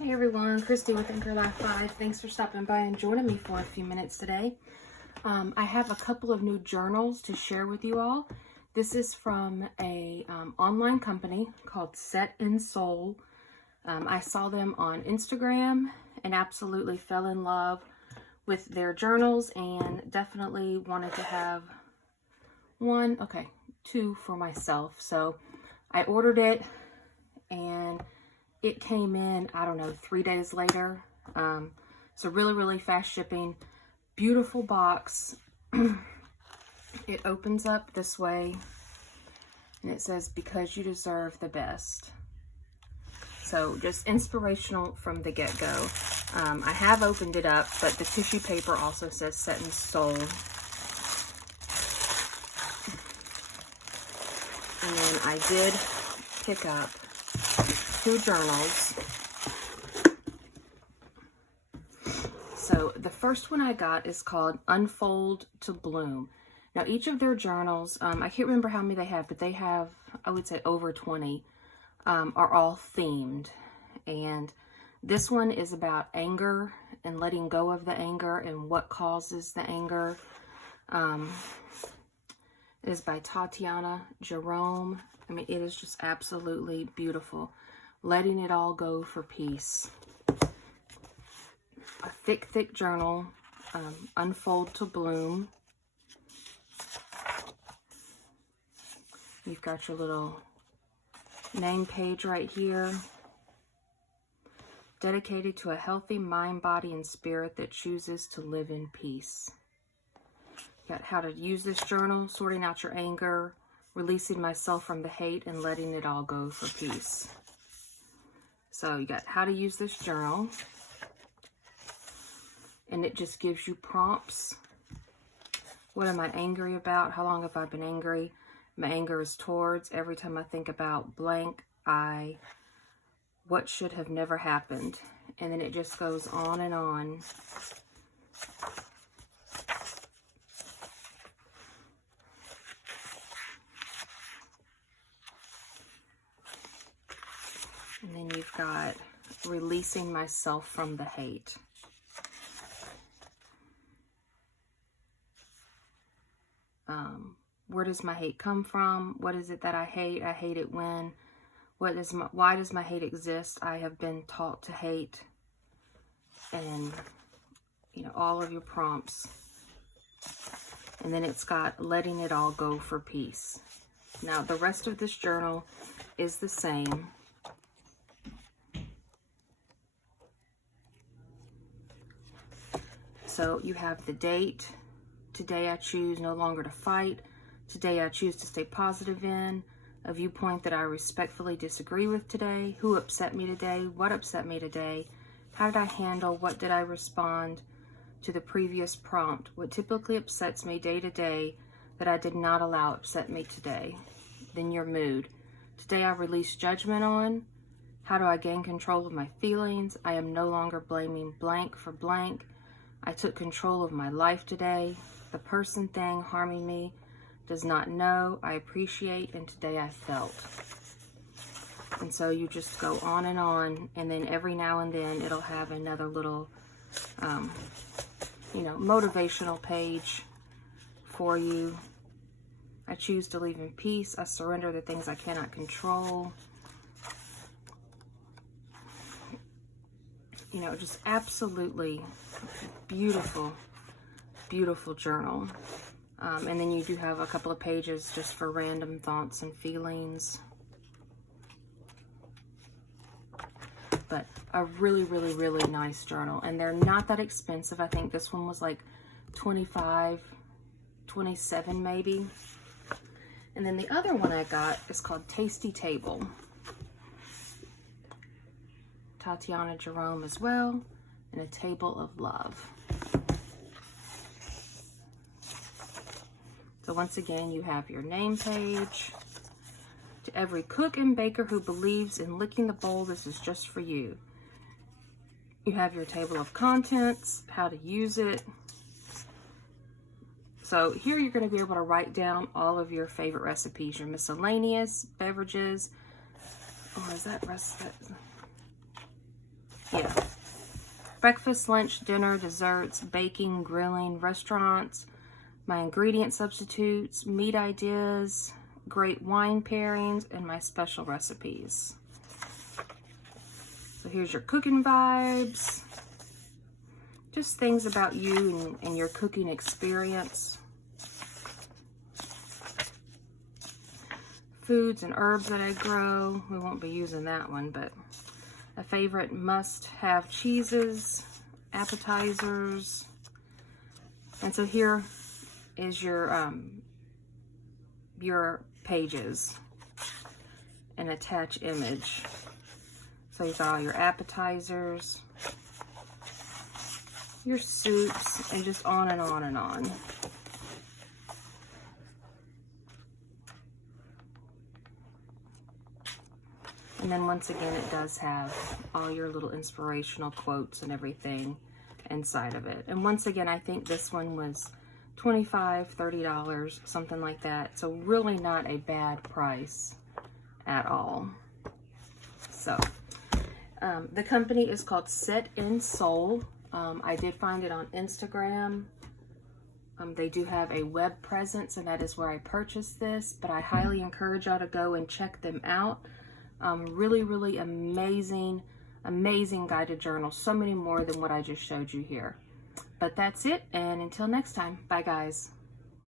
Hey everyone, Christy with Anchor Life 5. Thanks for stopping by and joining me for a few minutes today. I have a couple of new journals to share with you all. This is from a online company called Set in Soul. I saw them on Instagram and absolutely fell in love with their journals and definitely wanted to have two for myself. So I ordered it and it came in, I don't know, 3 days later. So really fast shipping. Beautiful box. It opens up this way and it says, "Because you deserve the best." So just inspirational from the get-go. I have opened it up, but the tissue paper also says Set in Soul. And then I did pick up 2 journals. So the first one I got is called Unfold to Bloom. Now each of their journals, I can't remember how many they have, but they have, I would say, over 20, are all themed. And this one is about anger and letting go of the anger and what causes the anger. It is by Tatiana Jerome. I mean, it is just absolutely beautiful. Letting it all go for peace. A thick journal, Unfold to Bloom. You've got your little name page right here. Dedicated to a healthy mind, body, and spirit that chooses to live in peace. Got how to use this journal, sorting out your anger, releasing myself from the hate, and letting it all go for peace. So you got how to use this journal. And it just gives you prompts. What am I angry about? How long have I been angry? My anger is towards, every time I think about blank, what should have never happened. And then it just goes on and on. And then you've got releasing myself from the hate. Where does my hate come from? What is it that I hate? I hate it when. Why does my hate exist? I have been taught to hate. And, all of your prompts. And then it's got letting it all go for peace. Now, the rest of this journal is the same. So you have the date. Today I choose no longer to fight. Today I choose to stay positive in. A viewpoint that I respectfully disagree with today. Who upset me today? What upset me today? How did I handle? What did I respond to the previous prompt? What typically upsets me day to day that I did not allow upset me today? Then your mood. Today I release judgment on. How do I gain control of my feelings? I am no longer blaming blank for blank. I took control of my life today. The person, thing harming me does not know. I appreciate, and today I felt. And so you just go on, and then every now and then it'll have another little, motivational page for you. I choose to live in peace. I surrender the things I cannot control. Just absolutely beautiful journal. And then you do have a couple of pages just for random thoughts and feelings. But a really nice journal. And they're not that expensive. I think this one was like $25, $27 maybe. And then the other one I got is called Tasty Table. Tatiana Jerome as well. And a Table of Love. So once again, you have your name page. To every cook and baker who believes in licking the bowl, this is just for you. You have your table of contents, how to use it. So here you're going to be able to write down all of your favorite recipes, your miscellaneous beverages. Oh, is that Yeah. Breakfast, lunch, dinner, desserts, baking, grilling, restaurants, my ingredient substitutes, meat ideas, great wine pairings, and my special recipes. So here's your cooking vibes. Just things about you and your cooking experience. Foods and herbs that I grow. We won't be using that one, but a favorite must-have cheeses, appetizers. And so here is your pages, and attach image. So you've got all your appetizers, your soups, and just on and on and on. And then once again, it does have all your little inspirational quotes and everything inside of it. And once again, I think this one was $25, $30, something like that. So really not a bad price at all. So the company is called Set in Soul. I did find it on Instagram. They do have a web presence, and that is where I purchased this, but I highly encourage y'all to go and check them out. Really, really amazing guided journals. So many more than what I just showed you here. But that's it, and until next time, bye guys.